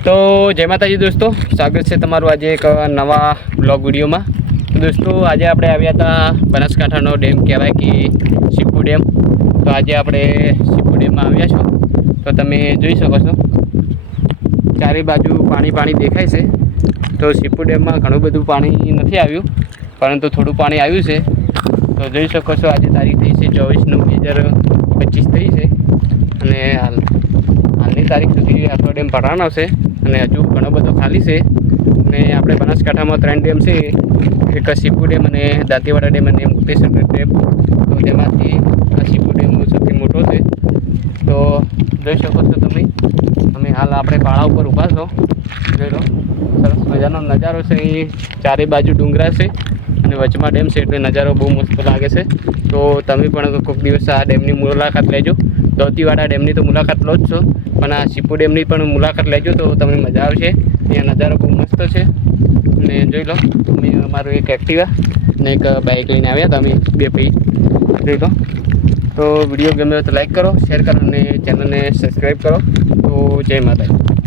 તો જય માતાજી દોસ્તો, સ્વાગત છે તમારું આજે એક નવા બ્લોગ વિડીયોમાં. દોસ્તો, આજે આપણે આવ્યા હતા બનાસકાંઠાનો ડેમ કહેવાય કે શિપુ ડેમ. તો આજે આપણે શિપુ ડેમમાં આવ્યા છો. તો તમે જોઈ શકો છો, ચારે બાજુ પાણી પાણી દેખાય છે. તો શિપુ ડેમમાં ઘણું બધું પાણી નથી આવ્યું, પરંતુ થોડું પાણી આવ્યું છે. તો જોઈ શકો છો, આજે તારીખ થઈ છે ચોવીસ નવ પચીસ થઈ છે. અને હાલ હાલની તારીખ સુધી આટલો ડેમ ભરાવાનો છે. અને હજુ ઘણો બધો ખાલી છે. અને આપણે બનાસકાંઠામાં ત્રણ ડેમ છે. એક શિપુ ડેમ અને દાંતીવાડા ડેમ અને મુક્તેશ્વર ડેમ. તો તેમાંથી આ શિપુ ડેમ સૌથી મોટો છે. તો જોઈ શકો છો તમે. અમે હાલ આપણે પાળા ઉપર ઊભા છો. જોઈ લો. સરસ મજાનો નજારો છે અહીં. ચારે બાજુ ડુંગરા છે. અને વચમાં ડેમ છે એટલે નજારો બહુ મસ્ત લાગે છે. તો તમે પણ કોઈક દિવસ આ ડેમની મુલાકાત લેજો. દોતીવાડા ડેમની તો મુલાકાત લો જ છો. પણ આ સીપુ ડેમની પણ મુલાકાત લેજો તો તમને મજા આવશે. અહીંયા નજારો બહુ મસ્ત છે. અને જોઈ લો મેં અમારું એક એક્ટિવા ને એક બાઇક લઈને આવ્યા હતા અમે બે ભાઈ. જોઈ લો. તો વીડિયો ગમે તો લાઈક કરો શેર કરો અને ચેનલને સબસ્ક્રાઈબ કરો. તો જય માતાજી.